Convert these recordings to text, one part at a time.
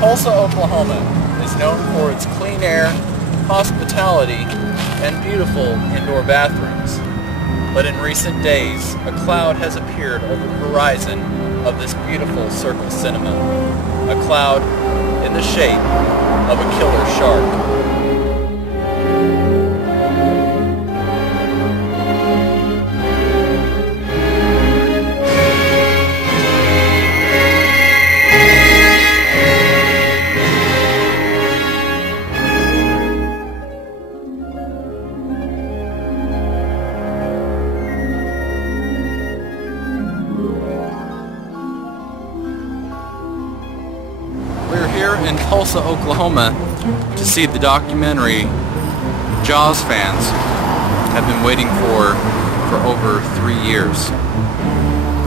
Tulsa, Oklahoma is known for its clean air, hospitality, and beautiful indoor bathrooms. But in recent days, a cloud has appeared over the horizon of this beautiful Circle Cinema. A cloud in the shape of a killer shark. We're here in Tulsa, Oklahoma to see the documentary Jaws fans have been waiting for over 3 years.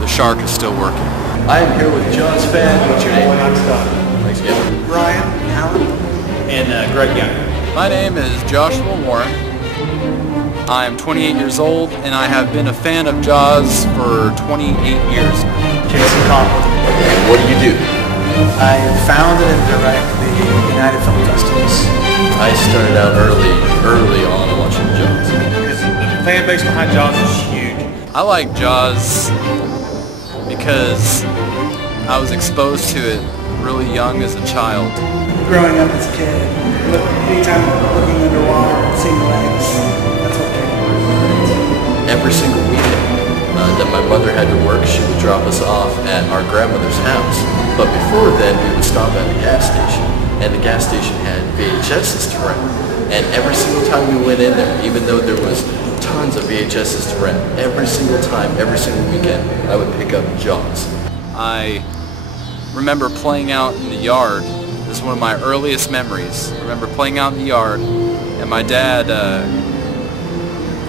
The shark is still working. I am here with Jaws fan. What's your name? I'm Scott. Thanks, Kevin. Ryan, Alan, and Greg Young. My name is Joshua Warren. I am 28 years old and I have been a fan of Jaws for 28 years. Jason Conklin. And what do you do? I founded and direct the United Film Festivals. I started out early on watching Jaws. Because the fan base behind Jaws is huge. I like Jaws because I was exposed to it really young as a child. Growing up as a kid, anytime looking underwater and seeing legs, that's what came to Every single weekend that my mother had to work, she would drop us off at our grandmother's house. But before then, we would stop at the gas station, and the gas station had VHSs to rent. And every single time we went in there, even though there was tons of VHSs to rent, every single time, every single weekend, I would pick up Jaws. I remember playing out in the yard. This is one of my earliest memories. I remember playing out in the yard and my dad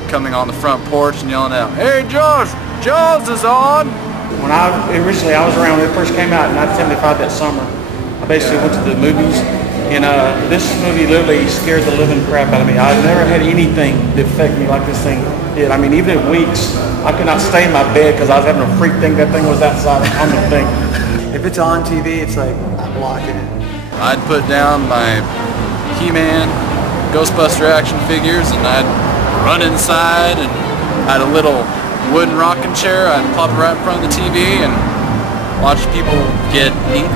coming on the front porch and yelling out, "Hey Josh, Jaws is on!" When I was around when it first came out in 1975 that summer, I basically went to the movies, and this movie literally scared the living crap out of me. I've never had anything that affected me like this thing did. I mean, even in weeks, I could not stay in my bed because I was having a freak think that thing was outside on the thing. If it's on TV, it's like, I'm blocking it. I'd put down my He-Man, Ghostbuster action figures, and I'd run inside, and I had a little wooden rocking chair. I'd pop it right in front of the TV and watch people get eaten.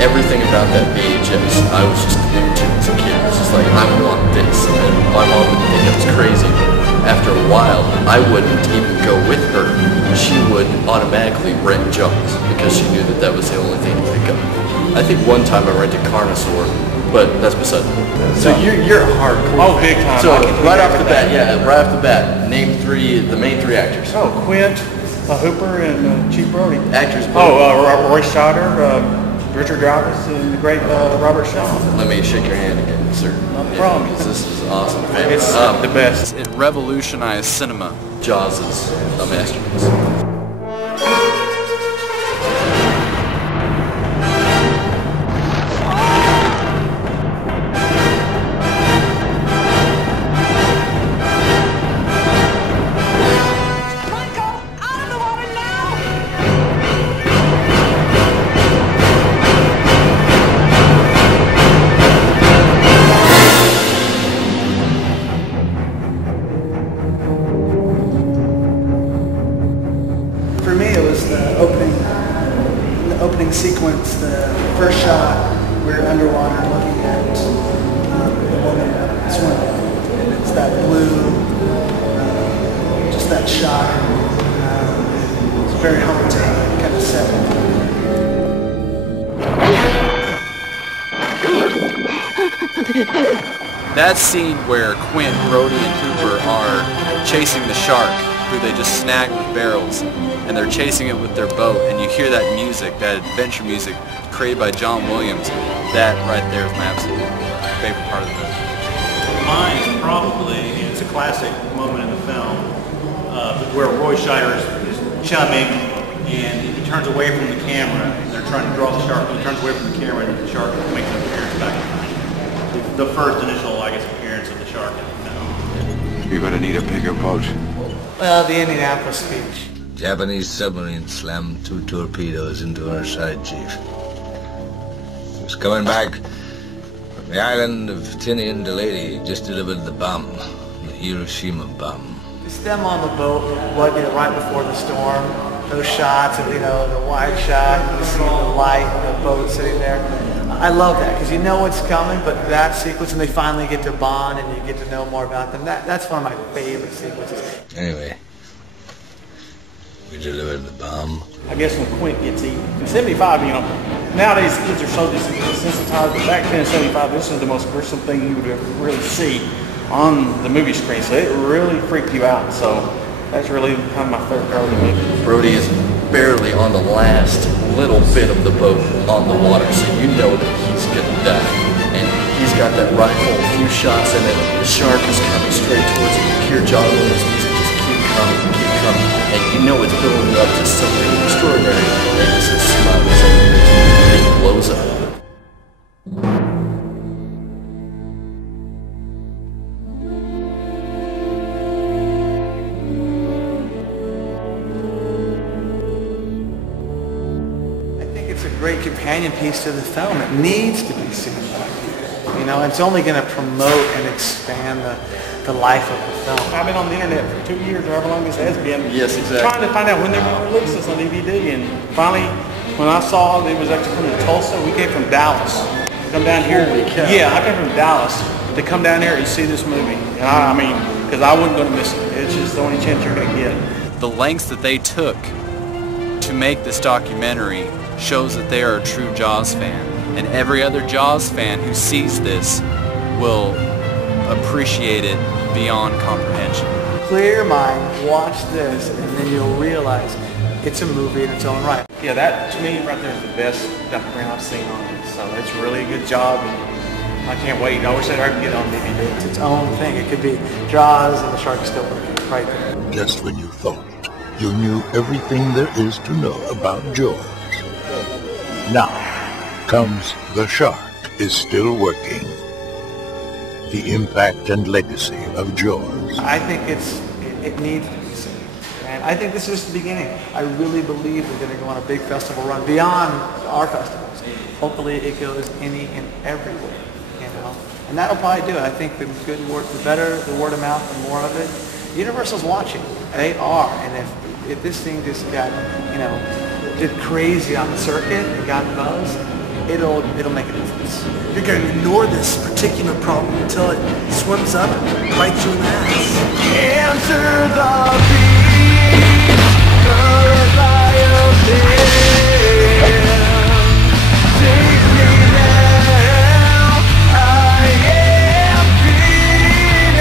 Everything about that VHS, I was just glued to as a kid. I was just like, I want this. And my mom would think I was crazy, but after a while, I wouldn't even go with her. She would automatically rent Jaws because she knew that that was the only thing to pick up. I think one time I rented Carnosaur, but that's beside the point. So you're a hardcore. Oh, big time. So right off the bat, name the main three actors. Oh, Quint, Hooper, and Chief Brody. Actors. Roy Scheider, Richard Dreyfuss, and the great Robert Shaw. Let me shake your hand again, sir. No problem. Because this is awesome. It's the best. It revolutionized cinema. Jaws is a masterpiece. For me, it was the opening sequence, the first shot. We're underwater looking at the woman swimming. And it's that blue, just that shot. It's very haunting, kind of set. That scene where Quint, Brody, and Hooper are chasing the shark, who they just snagged with barrels, and they're chasing it with their boat, and you hear that music, that adventure music created by John Williams. That right there is my absolute favorite part of the movie. Mine probably, and it's a classic moment in the film, where Roy Scheider is chumming, and he turns away from the camera. They're trying to draw the shark, and he turns away from the camera, and the shark makes an appearance back behind. The first initial, I guess, appearance of the shark in the film. You're gonna need a bigger boat. Well, the Indianapolis speech. Japanese submarine slammed 2 torpedoes into our side, Chief. was coming back from the island of Tinian Delaney, just delivered the bomb, the Hiroshima bomb. Just them on the boat, right before the storm. Those shots of, the wide shot, you see the light, the boat sitting there. I love that because you know what's coming, but that sequence, and they finally get to bond and you get to know more about them. That's one of my favorite sequences. Anyway, we delivered the bomb. I guess when Quint gets eaten. In 75, nowadays kids are so desensitized, but back then in 75, this is the most gruesome thing you would really see on the movie screen. So it really freaked you out. So that's really kind of my favorite part of the movie. Brody is barely on the last little bit of the boat on the water, so you know that he's gonna die. And he's got that rifle, a few shots in it. The shark is coming straight towards him. You hear John Williams' music just keep coming, and you know it's building up to something extraordinary. And this is and he blows up. It's a great companion piece to the film. It needs to be seen by people. It's only going to promote and expand the life of the film. I've been on the internet for 2 years, or however long this has been. Yes, exactly. Trying to find out when they're going to release this on DVD. And finally, when I saw it was actually coming to Tulsa, we came from Dallas. Come down here. Holy cow. Yeah, I came from Dallas to come down here and see this movie. And I mean, because I wasn't going to miss it. It's just the only chance you're going to get. The lengths that they took to make this documentary shows that they are a true Jaws fan. And every other Jaws fan who sees this will appreciate it beyond comprehension. Clear your mind, watch this, and then you'll realize it's a movie in its own right. Yeah, that to me right there is the best documentary I've seen on it. So it's really a good job, and I can't wait. I wish I'd ever get it on DVD. It's its own thing. It could be Jaws and the shark is still working right there. Just when you thought you knew everything there is to know about Jaws, now comes The Shark is Still Working. The impact and legacy of Jaws. I think it needs to be seen. And I think this is just the beginning. I really believe we're going to go on a big festival run beyond our festivals. Hopefully it goes any and everywhere, And that'll probably do it. I think the better the word of mouth, the more of it. Universal's watching. They are. And if this thing just got, did crazy on the circuit and got buzz, it'll make a difference. You're going to ignore this particular problem until it swims up and bites you in the ass. Answer the beast, covered by a veil. Take me now, I am finished.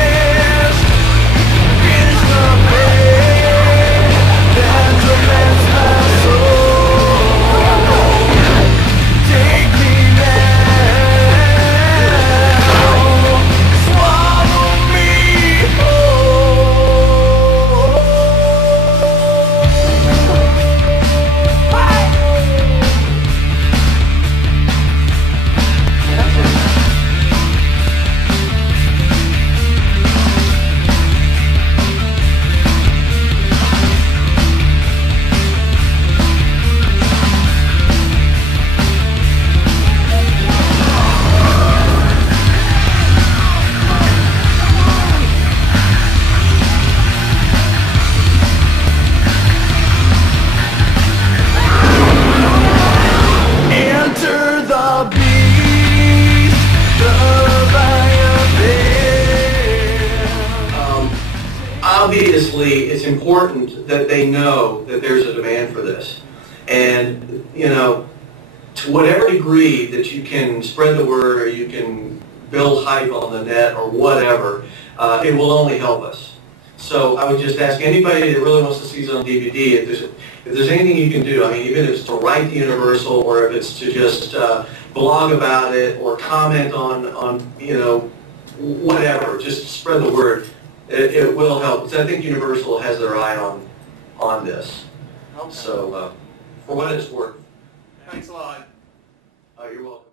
Finish the pain that torments my soul. Take me now, swallow me whole. Enter the beast, the lion bear. Obviously, it's important that they know that there's a demand for this. And, to whatever degree that you can spread the word or you can build hype on the net or whatever, it will only help us. So I would just ask anybody that really wants to see this on DVD, if there's anything you can do, even if it's to write to Universal or if it's to just blog about it or comment on whatever, just spread the word. It will help. Because I think Universal has their eye on this. So for what it's worth. Thanks a lot. You're welcome.